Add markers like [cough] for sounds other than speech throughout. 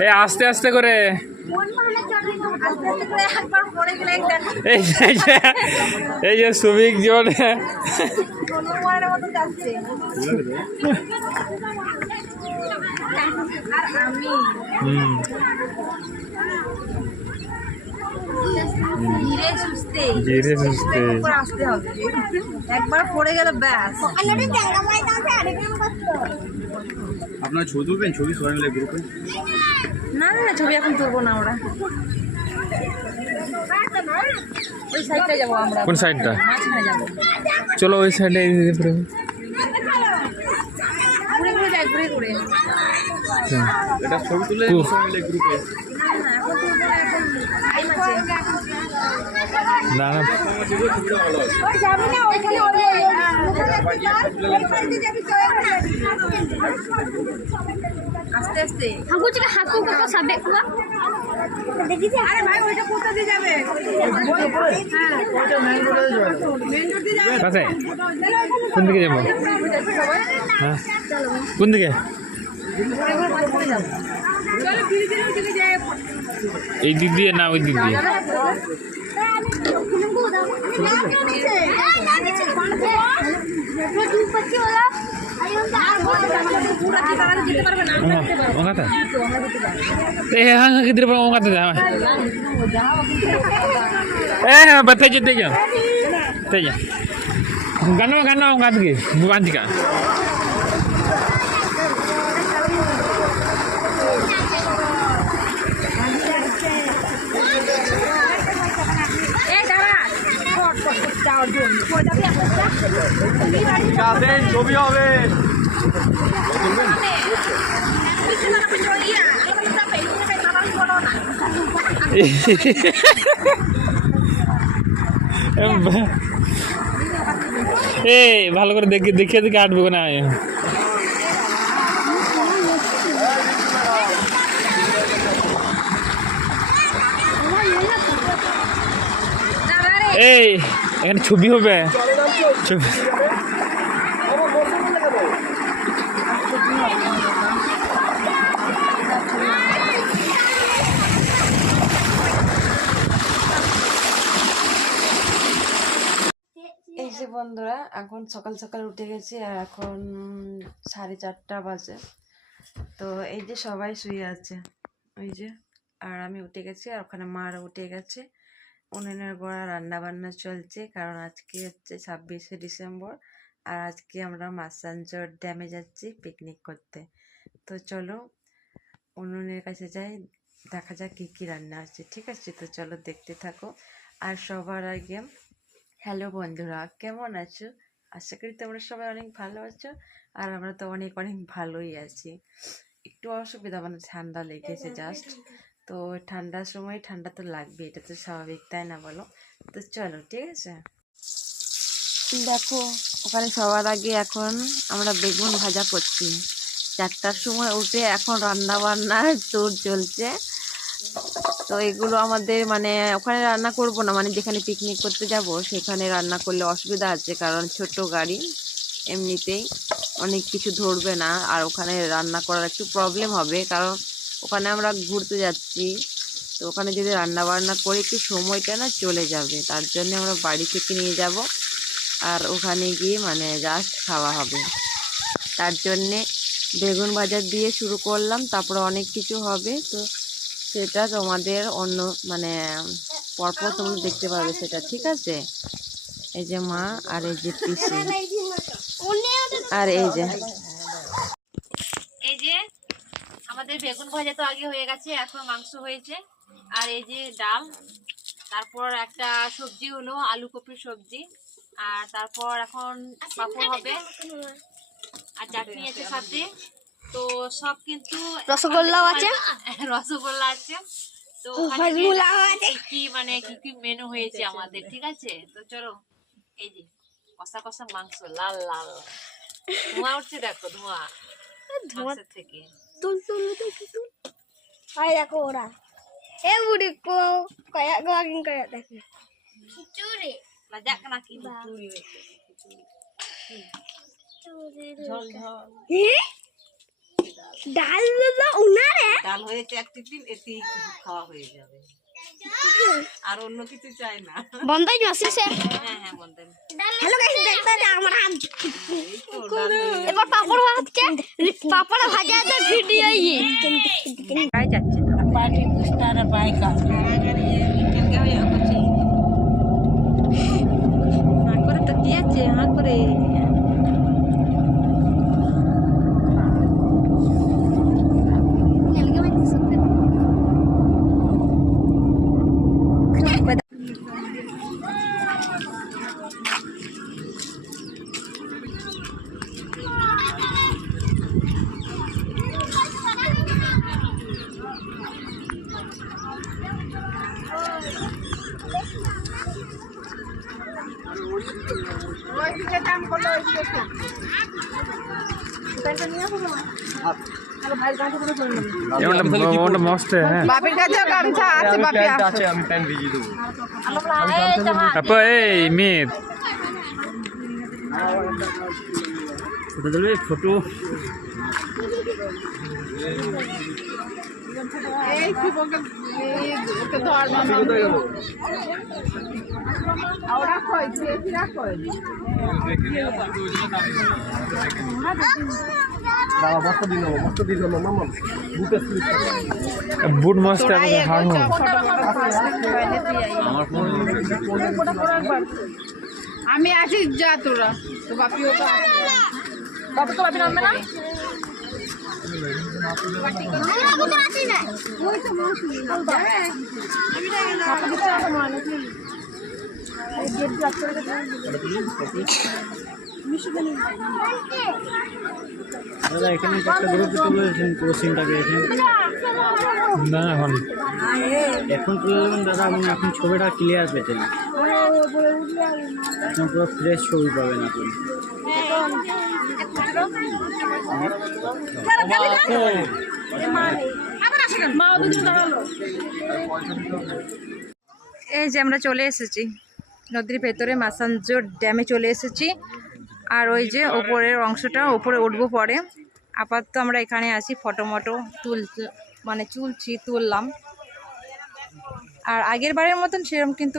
এই আস্তে আস্তে করে। আস্তে আস্তে করে একবার পড়ে গেলে এই যে- এই যে এই সুবিক জন হনুমানের মতো যাচ্ছে আর আমি হুম ধীরে সুস্থে। একবার একবার পড়ে গেলে ব্যাস। আপনার ছবি তুলবেন? ছবি সবাই মিলে গ্রুপে? না না না, ছবি এখন তুলবো না আমরা। ওই সাইডটা যাব আমরা। কোন সাইডটা? যাব। চলো ওই সাইডে ঘুরে। ঘুরে যাই ঘুরে ঘুরে। এটা ছবি তুলে সবাই মিলে গ্রুপে। না না আস্তে আস্তে. আরে ভাই দিয়ে যাবে? কাছে? কোন দিকে যাব? হ্যাঁ। কোন দিকে? এই দিক দিয়ে না ওই দিক দিয়ে? কি তারা যেতে পারবে না আমরা যেতে পারব ওঙ্গাতে তো আমরা যেতে পারব Eh, hang hang kidir pa oongat na. ছবি হবে এই ভালো করে দেখে দেখিয়ে দেখে আটবো না এই এখানে ছবি হবে। ছবি। এই যে বন্ধুরা, এখন সকাল সকাল উঠে গেছি আর এখন সাড়ে চারটা বাজে। তো এই যে সবাই শুয়ে আছে। ওই যে, আর আমি উঠে গেছি আর ওখানে মারা উঠে গেছে। উনুনের গোড়া রান্না বান্না চলছে কারণ আজকে হচ্ছে ছাব্বিশে ডিসেম্বর আর আজকে আমরা মাসাঞ্জর ড্যামে যাচ্ছি পিকনিক করতে। তো চলো উনুনের কাছে যাই দেখা যাক কী কী রান্না আছে ঠিক আছে? তো চলো দেখতে থাকো। আর সবার আগে হ্যালো বন্ধুরা কেমন আছো? আশা করি তোমরা সবাই অনেক ভালো আছো আর আমরা তো অনেক অনেক ভালোই আছি। একটু অসুবিধা মানে ঠান্ডা লেগেছে জাস্ট তো ঠান্ডার সময় ঠান্ডা তো লাগবে, এটা তো স্বাভাবিক, তাই না বলো? তো চলো, ঠিক আছে? দেখো, ওখানে সবার আগে এখন আমরা বেগুন ভাজা করছি। চারটার সময় উঠে এখন রান্না বান্নার তোর চলছে। তো এগুলো আমাদের মানে ওখানে রান্না করব না মানে যেখানে পিকনিক করতে যাব সেখানে রান্না করলে অসুবিধা আছে, কারণ ছোট গাড়ি, এমনিতেই অনেক কিছু ধরবে না, আর ওখানে রান্না করার একটু প্রবলেম হবে, কারণ ওখানে আমরা ঘুরতে যাচ্ছি। তো ওখানে যদি রান্না বান্না করে একটু সময়টা না চলে যাবে তার জন্য আমরা বাড়ি থেকে নিয়ে যাব আর ওখানে গিয়ে মানে জাস্ট খাওয়া হবে। তার জন্যে বেগুন বাজার দিয়ে শুরু করলাম তারপরে অনেক কিছু হবে। তো সেটা তোমাদের অন্য মানে পরপর তোমরা দেখতে পাবে সেটা ঠিক আছে? এই যে মা আর এই যে পিসি। আর এই যে এই যে আমাদের বেগুন ভাজা তো আগে হয়ে গেছে এখন মাংস হয়েছে। আর এই যে ডাল তারপর একটা সবজি হলো আলু কপির সবজি আর তারপর এখন পাপড় হবে। আর চাটনি আছে সাথে। তো সব কিন্তু রসগোল্লাও আছে? [laughs] রসগোল্লা আছে। তো কি মানে কি কি মেনু হয়েছে আমাদের ঠিক আছে? তো চলো এই যে কষা কষা মাংস লাল লাল। ধোঁয়া উঠছে দেখো ধোঁয়া মাংসের থেকে। তুল তুল তুল তুল আয় দেখো ওরা। এ বুড়ি কো কয়া গোয়াগিন কয়া দেখো। curi weh. ঝোল ঝোল। ডাল দিলো উনারে? ডাল হয়েছে এক এতেই খাওয়া হয়ে যাবে। আর অন্য কিছু চাই না। বন্ধাই মাসিছে হ্যাঁ হ্যাঁ বলতেন হ্যালো গাইস দেখতে আমার হাত। এবার পাপড় পাপড় ভাজা তো ভিডিও ই গায়ে যাচ্ছে না পার্টি পুস্তার বাইকা হাঁ করে তো কি আছে হাঁ করে ওটা মস্ত হ্যাঁ বাপের কাছেও গামছা আছে বাপি আছে আমি প্যান্ট ভিজিয়ে দেবো আপা এই ফটো তুলবে ফটো বস্তা বস্তা মামা বুট মস্ত হাং আমার ফোন আমি আছি যা তোরা। তো বাপি ওটা বাপি তো বাপি নামবে না। দাদা এখানে একটা গ্রুপ সিনটাকে এখানে না এখন এখন তুলে দেবেন দাদা আপনি এখন ছবিটা ক্লিয়ার পেতেন। পুরো ফ্রেশ ছবি পাবেন আপনি। এই যে আমরা চলে এসেছি। নদীর ভেতরে মাসানজোর ড্যামে চলে এসেছি। আর ওই যে ওপরের অংশটা ওপরে উঠবো পরে। আপাতত আমরা এখানে আসি ফটো মটো তুল মানে চুলছি তুললাম। আর আগের বারের মতন সেরম কিন্তু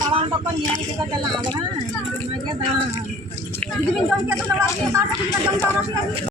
दवा पक्का नहीं है का चला आ रहा है मैं क्या दवा दिन दिन जो क्या तो दवा के साथ दिन दिन दवा के